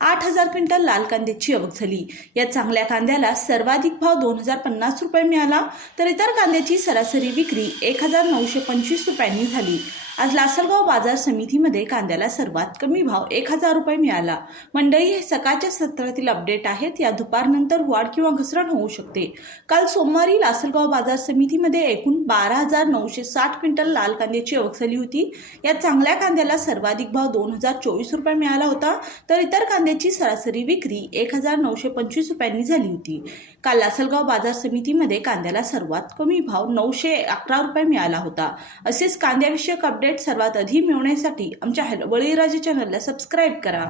आठ हजार क्विंटल लाल कांद्याची आवक झाली. या चांगल्या कांद्याला सर्वाधिक भाव दोन हजार पन्नास रुपये मिळाला तर इतर कांद्याची सरासरी विक्री एक हजार नऊशे पंचवीस रुपयांनी झाली. आज लासलगाव बाजार समितीमध्ये कांद्याला सर्वात कमी भाव एक हजार रुपये मिळाला. मंडई हे सकाळच्या सत्रातील अपडेट आहेत. या दुपारनंतर वाढ किंवा घसरण होऊ शकते. काल सोमवारी लासलगाव बाजार समितीमध्ये एकूण बारा हजार नऊशे साठ क्विंटल लाल कांद्याची आवक झाली होती. या चांगल्या कांद्याला सर्वाधिक भाव दोन हजार चोवीस रुपये मिळाला होता. तर इतर कांद्याची सरासरी विक्री एक हजार नऊशे पंचवीस रुपयांनी झाली होती. काल लासलगाव बाजार समितीमध्ये कांद्याला सर्वात कमी भाव नऊशे अकरा रुपये मिळाला होता. असेच कांद्याविषयक अपडेट सर्वात आधी मिळवण्यासाठी आमच्या हॅलो बळीराजे चॅनलला सबस्क्राईब करा.